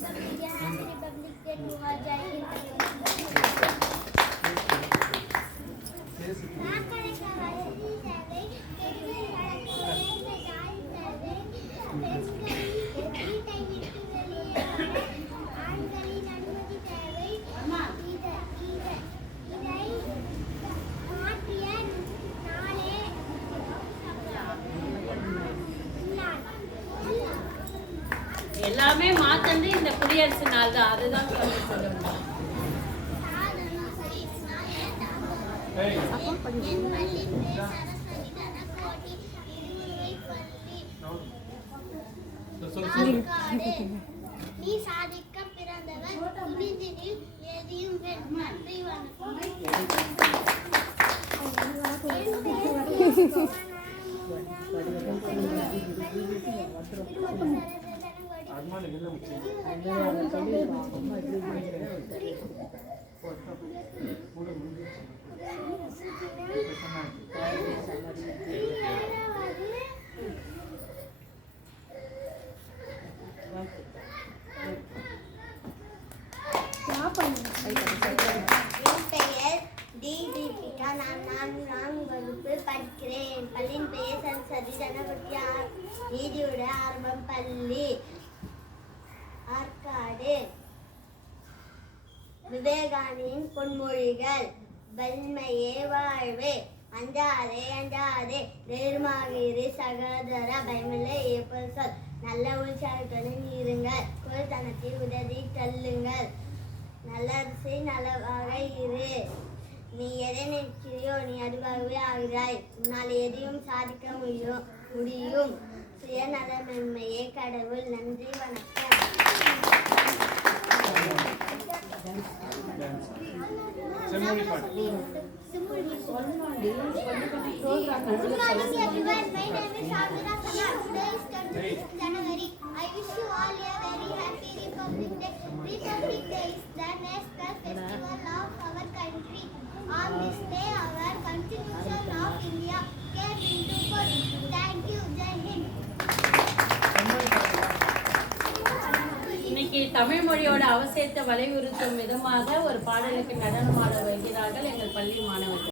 Republic Day, Happy Republic Day to her. Jai Hind. எல்லாமே மாத்தந்து இந்த குடியரசு நாள் தான். அதுதான் சொல்லணும். நீ சாதிக்க பிறந்தவர் துணிந்தினில் எதையும் நன்றி படிக்கிறேன். பள்ளியின் பெயர் சரஸ்வதி ஜனபதி நீதியோட ஆரம்பம் பள்ளி ஆற்காடு. விவேகானந்தின் பொன்மொழிகள்: வன்மையே வாழ்வே, அஞ்சாதே அஞ்சாதே, தைரியமாக இரு சகோதர, பயமில்லை ஏற்பது சொல், நல்ல உற்சாகத்துடன் இருங்கள், குழத்தனத்தை உதவி தள்ளுங்கள், நல்லரசை நலவாக இரு, நீ எதை நினைக்கிறியோ நீ அதுவாகவே ஆகிறாய், உன்னால் எதையும் சாதிக்க முடியும், சுயநலமின்மையே கடவுள். நன்றி, வணக்கம். Good morning everyone. My name is Shavira Khanna. Today is 26th January. I wish you all a very happy Republic Day. Republic Day is the national festival of our country. On this day, our Constitution of India came into force. Thank you. Jai Hind. இன்னைக்கு தமிழ் மொழியோட அவசியத்தை வலியுறுத்தும் விதமாக ஒரு பாடலுக்கு நடனமாட வருகிறார்கள் எங்கள் பள்ளி மாணவர்கள்.